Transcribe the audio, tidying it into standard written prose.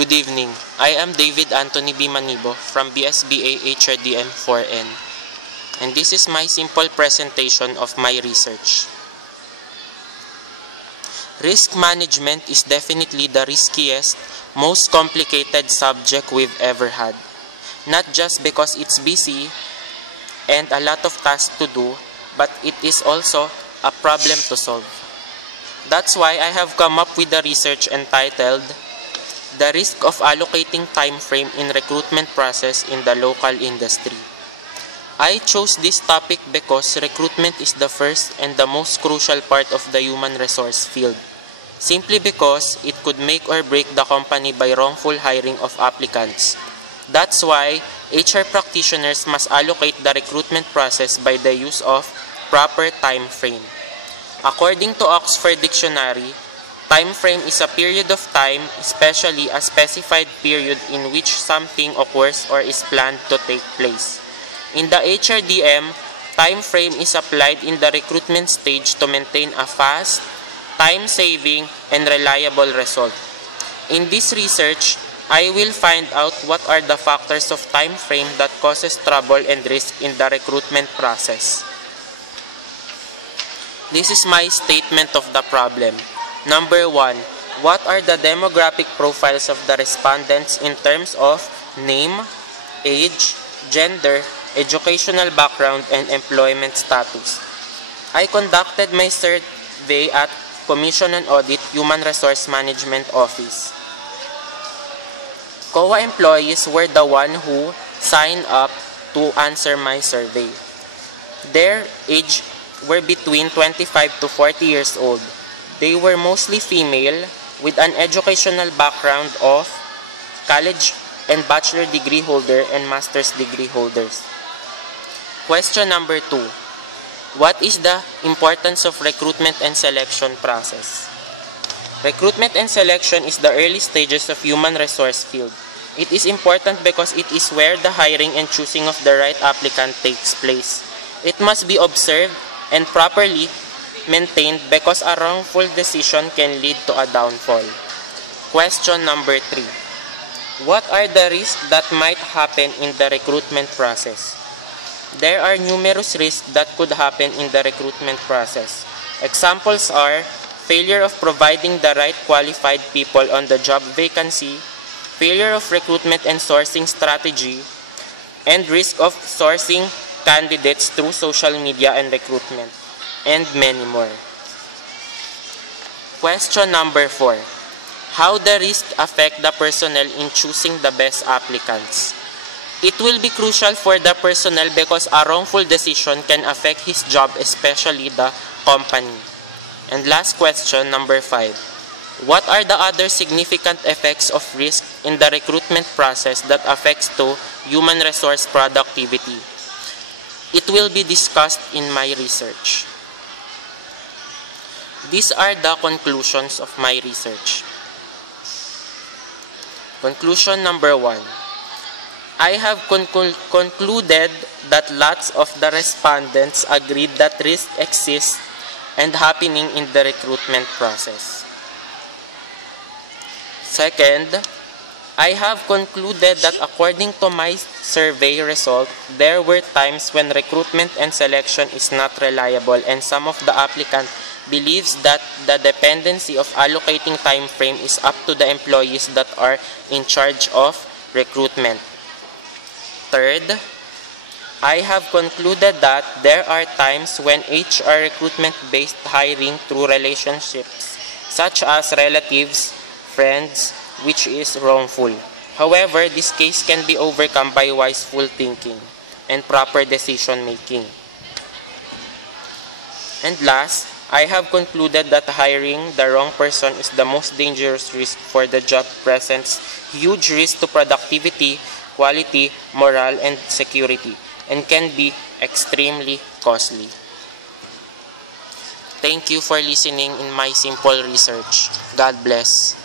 Good evening. I am David Anthony B. Manibo from BSBA HRDM 4N, and this is my simple presentation of my research. Risk management is definitely the riskiest, most complicated subject we've ever had. Not just because it's busy and a lot of tasks to do, but it is also a problem to solve. That's why I have come up with a research entitled The Risk of Allocating Time Frame in Recruitment Process in the Local Industry. I chose this topic because recruitment is the first and the most crucial part of the human resource field, simply because it could make or break the company by wrongful hiring of applicants. That's why HR practitioners must allocate the recruitment process by the use of proper time frame. According to Oxford Dictionary, time frame is a period of time, especially a specified period in which something occurs or is planned to take place. In the HRDM, time frame is applied in the recruitment stage to maintain a fast, time-saving, and reliable result. In this research, I will find out what are the factors of time frame that causes trouble and risk in the recruitment process. This is my statement of the problem. Number 1. What are the demographic profiles of the respondents in terms of name, age, gender, educational background, and employment status? I conducted my survey at Commission on Audit, Human Resource Management Office. COA employees were the one who signed up to answer my survey. Their age were between 25 to 40 years old. They were mostly female with an educational background of college and bachelor degree holder and master's degree holders. Question number 2. What is the importance of recruitment and selection process? Recruitment and selection is the early stages of human resource field. It is important because it is where the hiring and choosing of the right applicant takes place. It must be observed and properly maintained because a wrongful decision can lead to a downfall. Question number 3. What are the risks that might happen in the recruitment process? There are numerous risks that could happen in the recruitment process. Examples are failure of providing the right qualified people on the job vacancy, failure of recruitment and sourcing strategy, and risk of sourcing candidates through social media and recruitment, and many more. Question number 4. How the risk affect the personnel in choosing the best applicants? It will be crucial for the personnel because a wrongful decision can affect his job, especially the company. And last question, number 5. What are the other significant effects of risk in the recruitment process that affects to human resource productivity? It will be discussed in my research. These are the conclusions of my research. Conclusion number 1. I have concluded that lots of the respondents agreed that risk exists and happening in the recruitment process. Second, I have concluded that according to my survey result, there were times when recruitment and selection is not reliable and some of the applicant believes that the dependency of allocating time frame is up to the employees that are in charge of recruitment. Third, I have concluded that there are times when HR recruitment-based hiring through relationships, such as relatives, friends, which is wrongful. However, this case can be overcome by wiseful thinking and proper decision making. And last, I have concluded that hiring the wrong person is the most dangerous risk for the job, presents huge risk to productivity, quality, morale, and security, and can be extremely costly. Thank you for listening in my simple research. God bless.